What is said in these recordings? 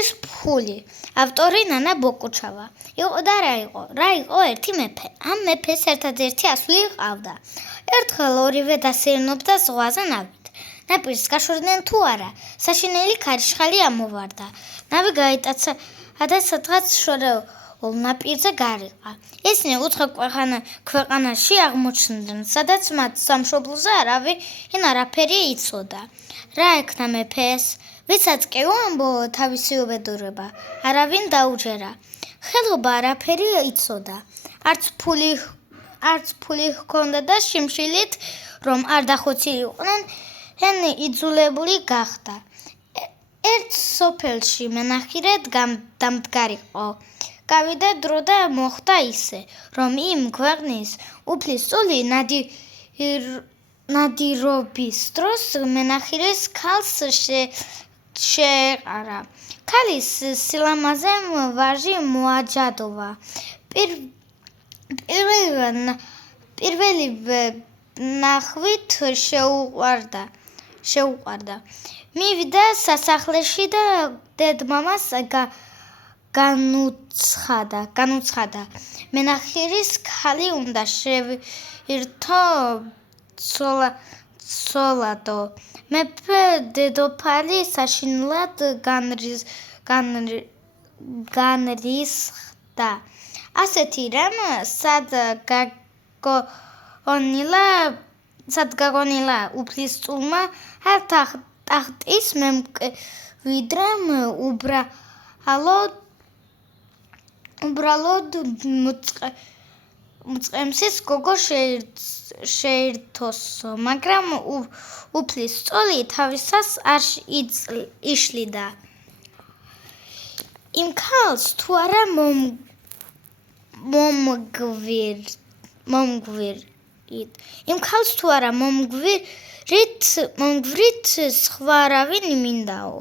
ჭკვლის ფული. ავტორი ნანა ბოკუჩავა. იყო და რა იყო? რა იყო ერთი მეფე. ამ მეფეს ერთადერთი ასული ჰყავდა. ერთხელ ორივე დასეირნობდა ზღვაზე ნავით. ნაპირს გაშორდნენ თუ არა, საშინელი ქარიშხალი ამოვარდა. ნავი გაიტაცა და სადღაც შორეულ ნაპირზე გარიყა. ისინი უცხო ქვეყანაში აღმოჩნდნენ, სადაც მათ სამშობლოზე არავინ არაფერი იცოდა. რა ექნა მეფეს? ვისაც კი უამბო თავისი უბედურება, არავინ დაუჯერა. ხელობა არაფერი იცოდა. არც ფული ჰქონდა და შიმშილით, რომ არ დახოცილიყვნენ, იძულებული გახდა. ერთ სოფელში მენახირე დამდგარიყო. გავიდა დრო და მოხდა ისე, რომ იმ ქვეყნის უფლისწული ნადირობის დროს მენახირეს ქალს შეეყარა. ქალის სილამაზემ ვაჟი მოაჯადოვა. პირველივე ნახვით შეუყვარდა. მივიდა სასახლეში და დედმამას განუცხადა. მენახირის ქალი უნდა შევირთო ცოლადო. მეფე დედოფალი საშინლად განრისხდა. ასეთი რამ სად გაგონილა უფლისწულმა ტახტის მემკვიდრემ უბრალოდ მწყემსის გოგო შეირთოსო, მაგრამ უფლისწული თავისას არ იშლიდა. იმ ქალს თუ არა მომგვირით სხვა არავინ მინდაო.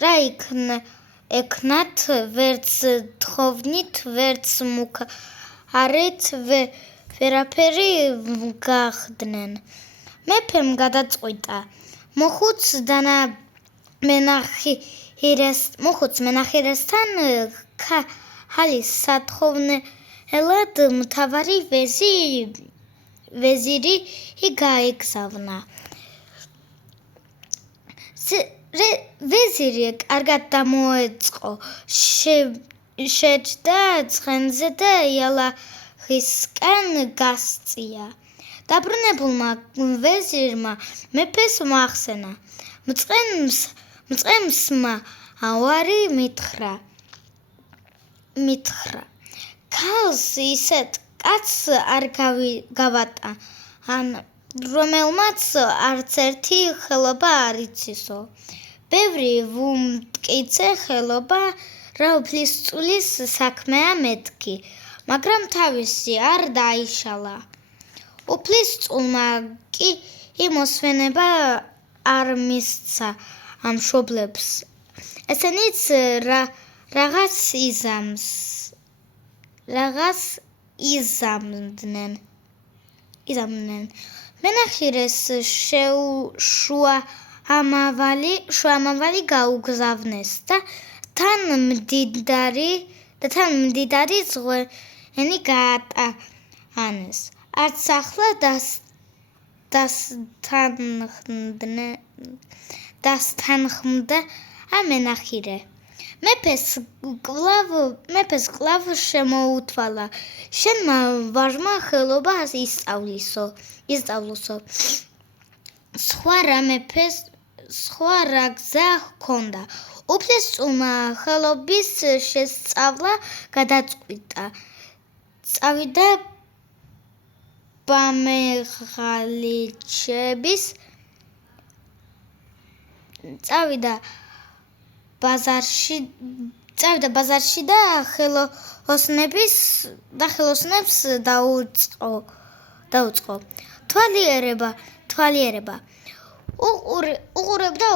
რა იქნათ ვერც თხოვნით, ვერც მუქარით ვერაფერი გახდნენ. მეფემ გადაწყვიტა. მოხუც მენახირესთან ქალის სათხოვნელად მთავარი ვეზირი გაეგზავნა. ვეზირი კარგად დამოეწყო, შეჯდა ცხენზე და იალაღისკენ გასწია. დაბრუნებულმა ვეზირმა მეფეს მოახსენა. მწყემსმა ავარი მითხრა. ქალს ისეთ კაცს არ გავატან, რომელმაც არც ერთი ხელობა არ იცისო. ბევრი ვუმტკიცე ხელობა რა უფლისწულის საქმეა მეთქი, მაგრამ თავისი არ დაიშალა. უფლისწულმა კი მოსვენება არ მისცა ამ მშობლებს. ესენიც რაღაც იზამდნენ. მენახირეს შუამავალი გაუგზავნეს და თან მდიდარი ზღვენი გაატანეს. არც ახლა დასთანხმდა მენახირე. მეფეს კვლავ შემოუთვალა. შენმა ვაჟმა ხელობა ისწავლოსო. სხვა რა გზა ჰქონდა. უფლისწულმა ხელობის შესწავლა გადაწყვიტა. წავიდა ბაზარში და ხელოსნებს დაუწყო. თვალიერება. უყურებდა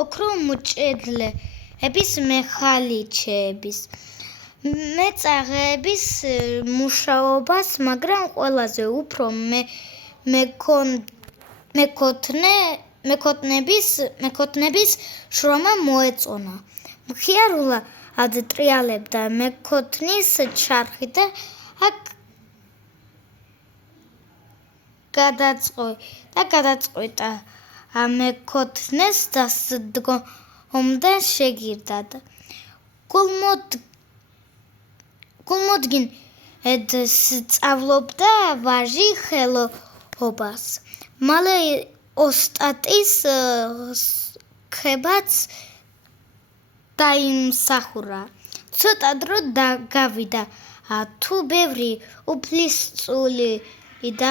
ოქრომჭედლების მეხალიჩეების მეწაღეების მუშაობას, მაგრამ ყველაზე უფრო მეკონდა მეკუთვნების შრომა მოეწონა. მხიარულად ტრიალებდა მეკუთვნის ჩარხი და აქ გადაწყვიტა მეკუთვნეს დასდგომდა შეგირდად. გულმოდგინედ სწავლობდა ვაჟი ხელობას. მალე ოსტატის ხებაც დაიმსახურა. ცოტა დრო გავიდა, თუ ბევრი უფლისწული და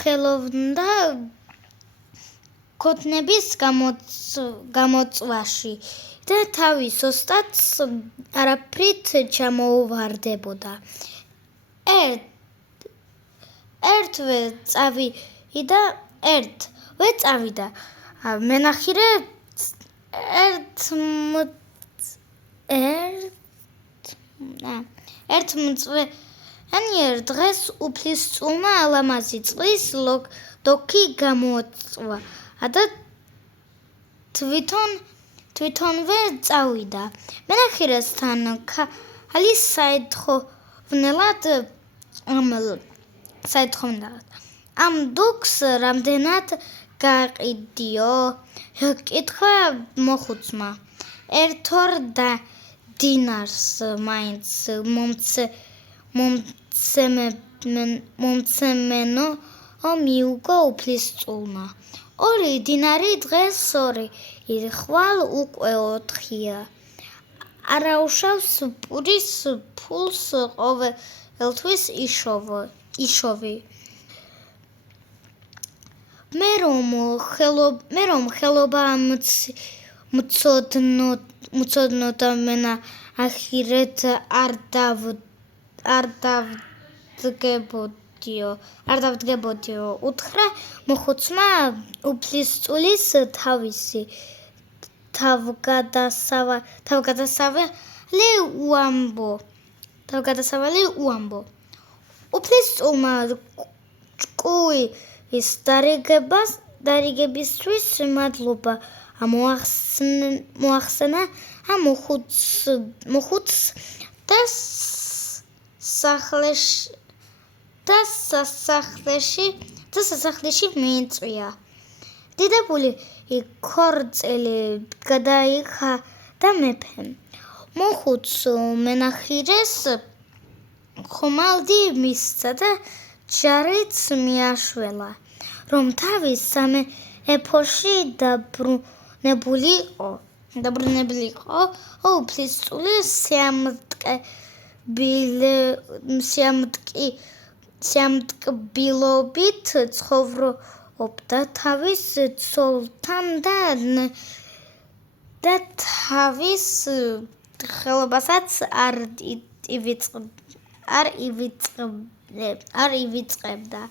ხელოვნა ქოთნების გამოწვაში და თავის ოსტატს არაფრით ჩამოუვარდებოდა. ერთვე წავიდა მენახირე ერთმწვანიერ დღეს უფლისწულმა ალამაზი წყლის ლოქი გამოწვა და თვითონვე წავიდა. მენახირესთან ქალი საეთხოვნელად ამ დუქს რამდენად გაყიდიო? კითხვა მოხუცმა. 1-2 დინარს მაინც მომცემენო მიუგო უფლისწულმა. 2 დინარი დღეს 2, ხვალ უკვე 4-ია. არაუშავს პურის ფულს ყოველთვის იშოვი. მე რომ ხელობა მწოდნოდა მენახირედ არ დავდგებოდიო. უთხრა მოხუცმა უფლისწულის თავისი თავგადასავალი უამბო. უფლისწულმა ჭკუის დარიგებისთვის მადლობა მოახსენა მოხუცს და სასახლეში მიიწვია. დიდებული ქორწილი გადაიხადა მეფემ. მოხუცს მენახირეს ხომალდი მისცა და ჯარიც მიაშველა, რომ თავის სამეფოში დაბრუნებული იყო. უფლისწული სიამტკბილობით ცხოვრობდა თავის ცოლთან და თავის ხელობასაც არ ივიწყებდა.